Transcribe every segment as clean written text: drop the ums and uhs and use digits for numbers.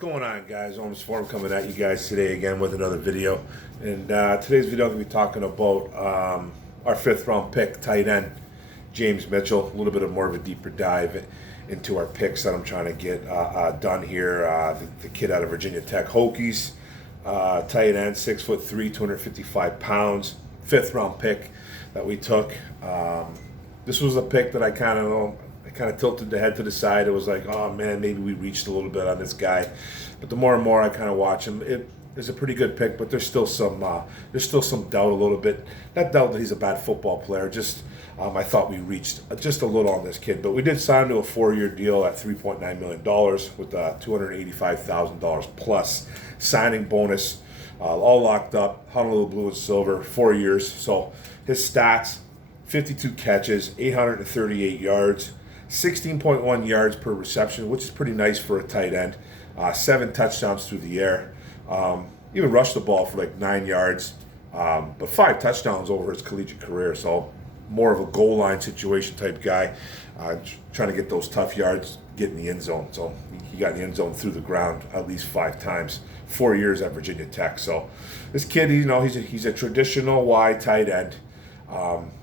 going on, guys? Holmes Forum coming at you guys today again with another video. And today's video, I'm going to be talking about our fifth round pick, tight end, James Mitchell. A little bit of more of a deeper dive into our picks that I'm trying to get done here. The kid out of Virginia Tech Hokies, tight end, 6'3", 255 pounds, fifth round pick that we took. This was a pick that I kind of tilted the head to the side. It was like, oh man, maybe we reached a little bit on this guy. But the more and more I kind of watch him, it is a pretty good pick. But there's still some doubt a little bit. Not doubt that he's a bad football player. Just I thought we reached just a little on this kid. But we did sign to a 4-year deal at $3.9 million with $285,000 plus signing bonus, all locked up. Honolulu Blue and Silver, 4 years. So his stats: 52 catches, 838 yards. 16.1 yards per reception, which is pretty nice for a tight end. 7 touchdowns through the air. Even rushed the ball for like 9 yards, but 5 touchdowns over his collegiate career. So more of a goal line situation type guy, trying to get those tough yards, get in the end zone. So he got in the end zone through the ground at least 5 times. 4 years at Virginia Tech. So this kid, he's a traditional wide tight end.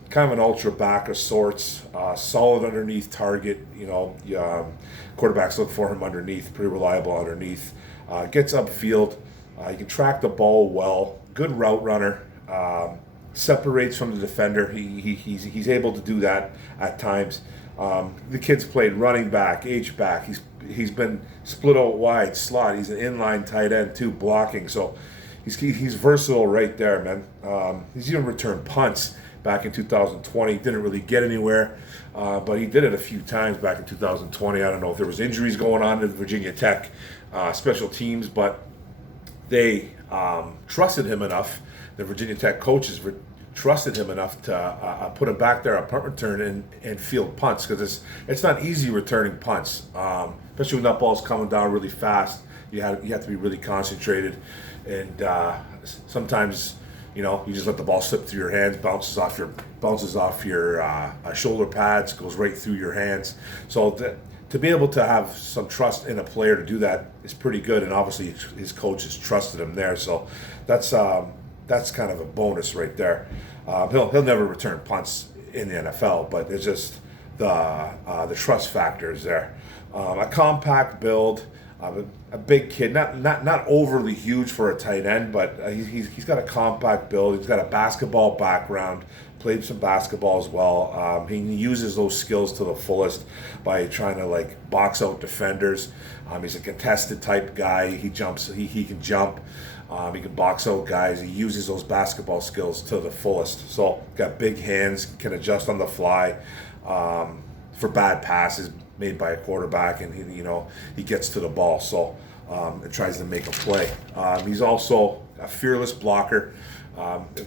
Kind of an ultra back of sorts, solid underneath target. Quarterbacks look for him underneath, pretty reliable underneath. Gets upfield. He can track the ball well. Good route runner. Separates from the defender. He's able to do that at times. The kid's played running back, H-back. He's been split out wide, slot. He's an inline tight end too, blocking. So he's versatile right there, man. He's even returned punts. Back in 2020, didn't really get anywhere, but he did it a few times back in 2020. I don't know if there was injuries going on in Virginia Tech special teams, but they trusted him enough. The Virginia Tech coaches trusted him enough to put him back there at punt return and field punts, because it's not easy returning punts, especially when that ball's coming down really fast. You have to be really concentrated, and sometimes. You just let the ball slip through your hands, bounces off your shoulder pads, goes right through your hands. So to be able to have some trust in a player to do that is pretty good, and obviously his coaches trusted him there. So that's kind of a bonus right there. He'll never return punts in the NFL, but it's just the trust factor is there. A compact build. A big kid, not overly huge for a tight end, but he's got a compact build. He's got a basketball background, played some basketball as well. He uses those skills to the fullest by trying to box out defenders. He's a contested type guy. He jumps. He can jump. He can box out guys. He uses those basketball skills to the fullest. So got big hands, can adjust on the fly for bad passes made by a quarterback, and he gets to the ball, so it tries to make a play. He's also a fearless blocker.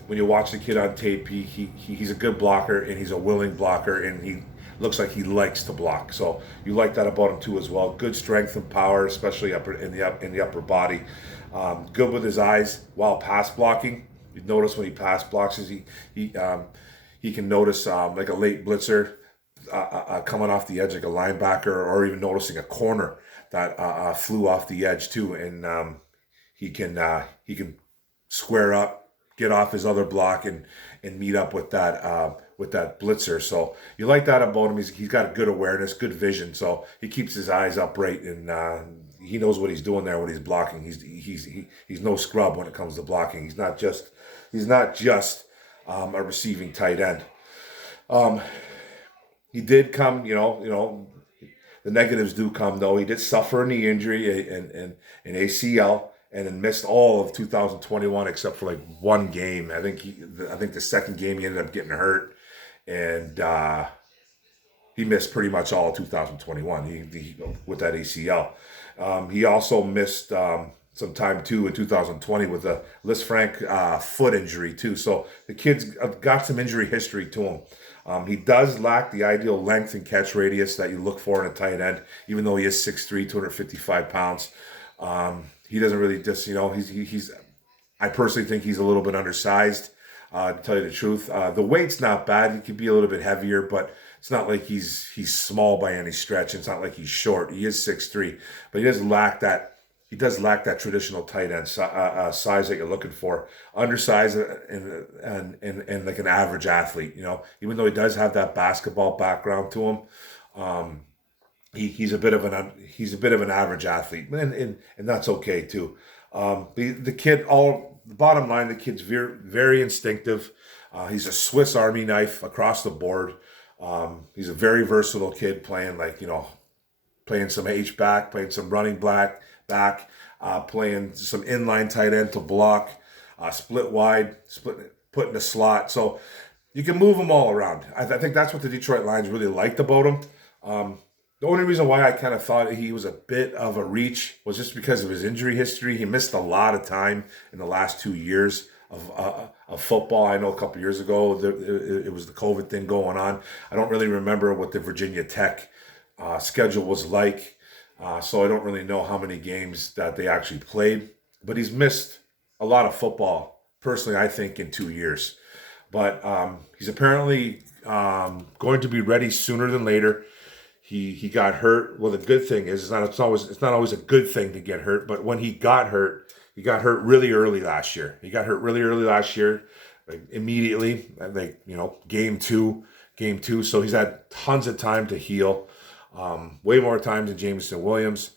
When you watch the kid on tape, he's a good blocker, and he's a willing blocker, and he looks like he likes to block. So you like that about him too as well. Good strength and power, especially in the upper body. Good with his eyes while pass blocking. You notice when he pass blocks, he can notice like a late blitzer. Coming off the edge like a linebacker, or even noticing a corner that flew off the edge too, and he can square up, get off his other block, and meet up with that blitzer. So you like that about him. He's got a good awareness, good vision. So he keeps his eyes upright, and he knows what he's doing there when he's blocking. He's no scrub when it comes to blocking. He's not just a receiving tight end. He did come, the negatives do come though. He did suffer a knee injury in ACL, and then missed all of 2021 except for one game. I think the second game he ended up getting hurt, and he missed pretty much all of 2021 he with that ACL. He also missed some time too in 2020 with a Lisfranc foot injury too. So the kid's got some injury history to him. He does lack the ideal length and catch radius that you look for in a tight end, even though he is 6'3", 255 pounds. He doesn't really he's I personally think he's a little bit undersized, to tell you the truth. The weight's not bad. He could be a little bit heavier, but it's not like he's small by any stretch. It's not like he's short. He is 6'3", but he does lack that he does lack that traditional tight end size that you're looking for. Undersized and like an average athlete, even though he does have that basketball background to him. Um, he's a bit of an average athlete, and that's okay too. The kid, all the bottom line, the kid's very instinctive. He's a Swiss Army knife across the board. He's a very versatile kid, playing some H back, playing some running back, playing some inline tight end to block, split wide, put in the slot. So you can move him all around. I think that's what the Detroit Lions really liked about him. The only reason why I kind of thought he was a bit of a reach was just because of his injury history. He missed a lot of time in the last 2 years of football. I know a couple years ago it was the COVID thing going on. I don't really remember what the Virginia Tech schedule was like, so I don't really know how many games that they actually played. But he's missed a lot of football, personally, I think, in 2 years. But he's apparently going to be ready sooner than later. He got hurt. Well, the good thing is it's not always a good thing to get hurt. But when he got hurt really early last year. Like immediately, like game two. So he's had tons of time to heal. Way more time than Jameson Williams,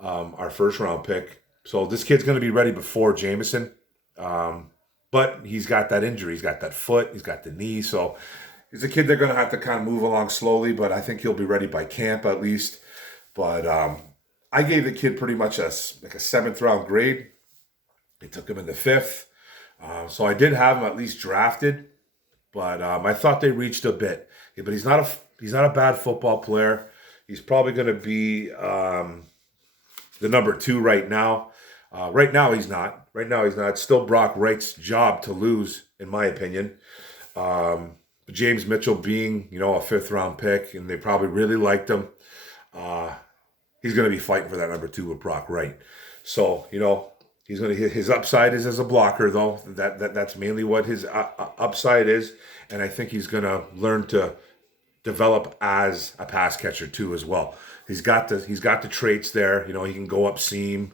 our first round pick. So this kid's going to be ready before Jameson. But he's got that injury. He's got that foot. He's got the knee. So he's a kid they're going to have to kind of move along slowly, but I think he'll be ready by camp at least. But I gave the kid pretty much a 7th round grade. They took him in the 5th. So I did have him at least drafted, but I thought they reached a bit. Yeah, but he's not a bad football player. He's probably going to be the number 2 right now. Right now he's not. It's still Brock Wright's job to lose, in my opinion. James Mitchell being, a 5th round pick, and they probably really liked him. He's going to be fighting for that number 2 with Brock Wright. So, he's going to his upside is as a blocker, though. That's mainly what his upside is, and I think he's going to learn to develop as a pass catcher too, as well. He's got the traits there. He can go up seam.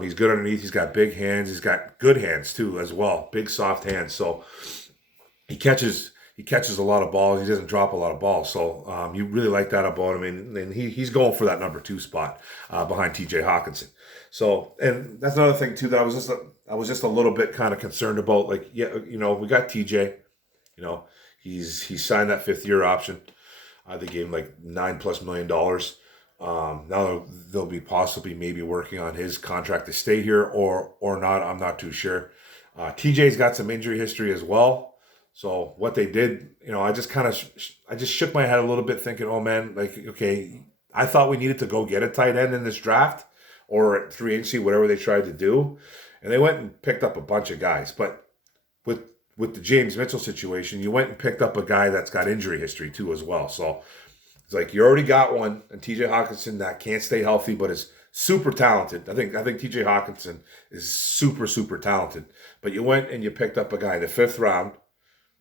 He's good underneath. He's got big hands. He's got good hands too, as well. Big soft hands. So he catches a lot of balls. He doesn't drop a lot of balls. So you really like that about him, and he's going for that number 2 spot behind T.J. Hockenson. So, and that's another thing too that I was just a little bit kind of concerned about. Like, we got TJ. He's signed that 5th-year option. They gave him like $9+ million. Now they'll be possibly maybe working on his contract to stay here or not. I'm not too sure. TJ's got some injury history as well. So what they did, I just shook my head a little bit, thinking, oh man, like, okay, I thought we needed to go get a tight end in this draft or at free agency, whatever they tried to do, and they went and picked up a bunch of guys. But with the James Mitchell situation, you went and picked up a guy that's got injury history too as well. So it's like you already got one, and T.J. Hockenson that can't stay healthy, but is super talented. I think T.J. Hockenson is super, super talented. But you went and you picked up a guy in the 5th round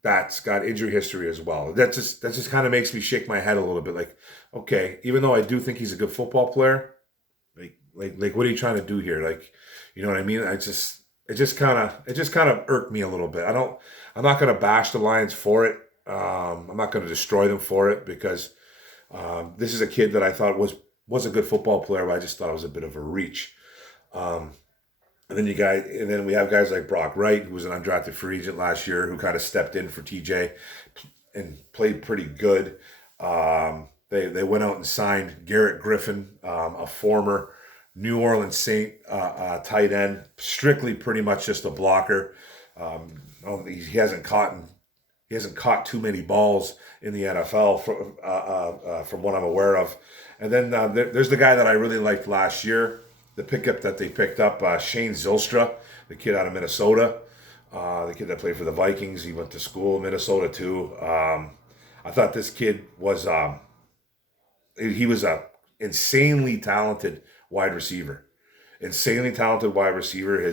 that's got injury history as well. That just kind of makes me shake my head a little bit. Like, okay, even though I do think he's a good football player, like what are you trying to do here? Like, you know what I mean? It just kind of irked me a little bit. I'm not going to bash the Lions for it. I'm not going to destroy them for it because this is a kid that I thought was a good football player, but I just thought it was a bit of a reach. And then we have guys like Brock Wright, who was an undrafted free agent last year, who kind of stepped in for TJ and played pretty good. They went out and signed Garrett Griffin, a former New Orleans Saint tight end, strictly pretty much just a blocker. He hasn't caught too many balls in the NFL from what I'm aware of. And then there's the guy that I really liked last year, the pickup that they picked up, Shane Zylstra, the kid out of Minnesota, the kid that played for the Vikings. He went to school in Minnesota too. I thought this kid was he was a insanely talented wide receiver. His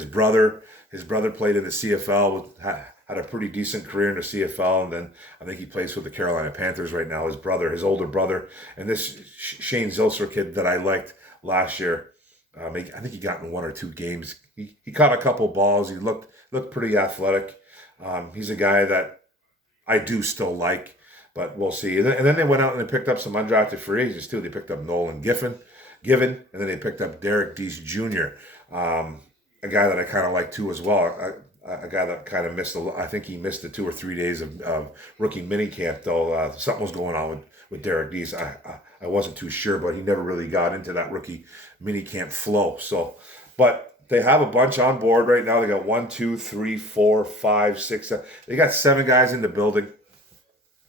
brother played in the CFL, had a pretty decent career in the CFL, and then I think he plays with the Carolina Panthers right now. His older brother, and this Shane Zylstra kid that I liked last year, I think he got in 1 or 2 games. He caught a couple balls. He looked pretty athletic. He's a guy that I do still like, but we'll see. And then they went out and they picked up some undrafted free agents too. They picked up Nolan Given, and then they picked up Derek Deese Jr., a guy that I kind of like too as well. A guy that kind of missed I think he missed the 2 or 3 days of rookie mini camp though. Something was going on with Derek Deese. I wasn't too sure, but he never really got into that rookie mini camp flow. So, but they have a bunch on board right now. They got 1, 2, 3, 4, 5, 6, 7. They got 7 guys in the building.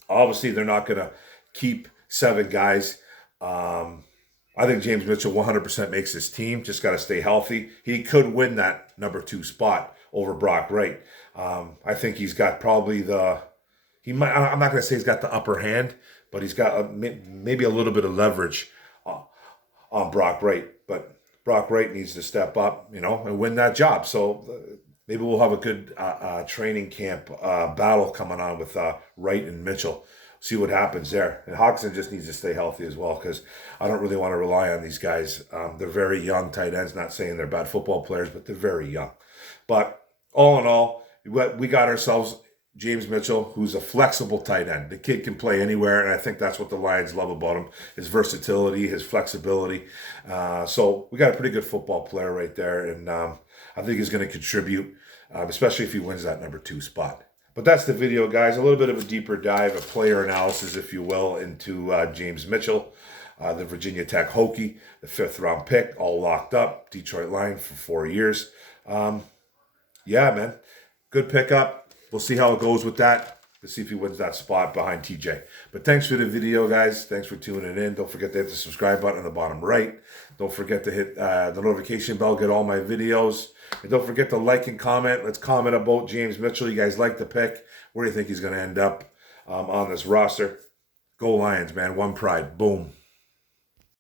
Obviously, they're not going to keep 7 guys. I think James Mitchell 100% makes his team. Just got to stay healthy. He could win that number 2 spot over Brock Wright. I think he's got probably I'm not going to say he's got the upper hand, but he's got maybe a little bit of leverage on Brock Wright. But Brock Wright needs to step up, and win that job. So maybe we'll have a good training camp battle coming on with Wright and Mitchell. See what happens there. And Hockenson just needs to stay healthy as well, because I don't really want to rely on these guys. They're very young tight ends. Not saying they're bad football players, but they're very young. But all in all, we got ourselves James Mitchell, who's a flexible tight end. The kid can play anywhere, and I think that's what the Lions love about him, his versatility, his flexibility. So we got a pretty good football player right there, and I think he's going to contribute, especially if he wins that number 2 spot. But that's the video, guys. A little bit of a deeper dive, a player analysis, if you will, into James Mitchell, the Virginia Tech Hokie, the 5th-round pick, all locked up, Detroit Lion for 4 years. Yeah, man, good pickup. We'll see how it goes with that. Let's see if he wins that spot behind TJ. But thanks for the video, guys. Thanks for tuning in. Don't forget to hit the subscribe button on the bottom right. Don't forget to hit the notification bell, get all my videos. And don't forget to like and comment. Let's comment about James Mitchell. You guys like the pick. Where do you think he's going to end up on this roster? Go Lions, man. One pride. Boom.